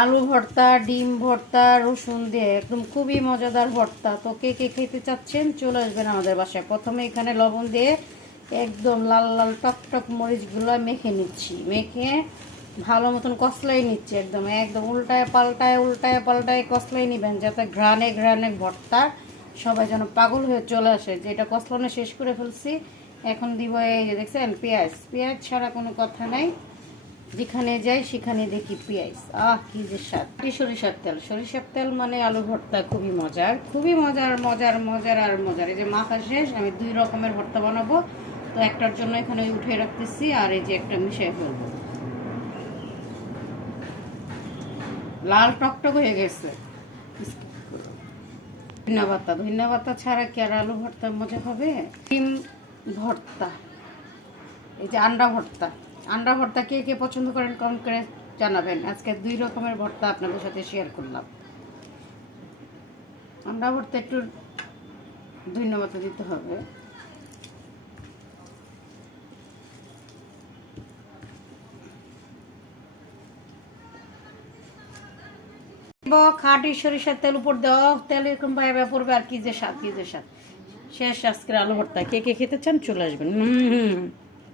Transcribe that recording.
আলু ভর্তা, ডিম ভর্তা, রসুন দিয়ে একদম খুবই মজাদার ভর্তা। তো কে কে খেতে চাচ্ছেন চলে আসবেন আমাদের বাসায়। প্রথমে এখানে লবণ দিয়ে একদম লাল লাল টকটক মরিচগুলো মেখে নিচ্ছি, মেখে ভালো মতন কষলাই নিচ্ছি। একদম একদম উল্টায় পাল্টায় কষলাই নেবেন, যাতে ঘ্রাণে ঘ্রাণে ভর্তা সবাই যেন পাগল হয়ে চলে আসে যে এটা কষলানো শেষ করে ফেলছি। এখন দিব এই যে দেখছেন পেঁয়াজ, পেঁয়াজ ছাড়া কোনো কথা নাই, যেখানে যাই সেখানে দেখি পেঁয়াজ। কি যে স্বাদ! সরিষার তেল মানে আলু ভর্তা খুবই মজার, খুবই মজার মজার মজার আর মজার। এই যে মাখা শেষ, আমি 2 রকমের ভর্তা বানাবো। তো একটার জন্য এখানে উঠিয়ে রাখতেছি, আর এই যে একটা মিশিয়ে ফেলবো। লাল টকটক হয়ে গেছে। ধন্যবাদ ছাড়া কি আর আলু ভর্তার মজা হবে? ডিম ভর্তা, এই যে আন্ডা ভর্তা কে কে পছন্দ করেন কমেন্ট করে জানাবেন। আজকে 2 রকমের ভর্তা আপনাদের সাথে শেয়ার করলাম। আন্ডা ভর্তা একটু ধন্যবাদ দিতে হবে। খাঁটি সরিষার তেল উপর দেওয়া, তেল এরকম ভাবে পড়বে, আর কি যে স্বাদ, কি যে স্বাদ। শেষ আজকের আলু ভর্তা। কে কে খেতে চান চলে আসবেন।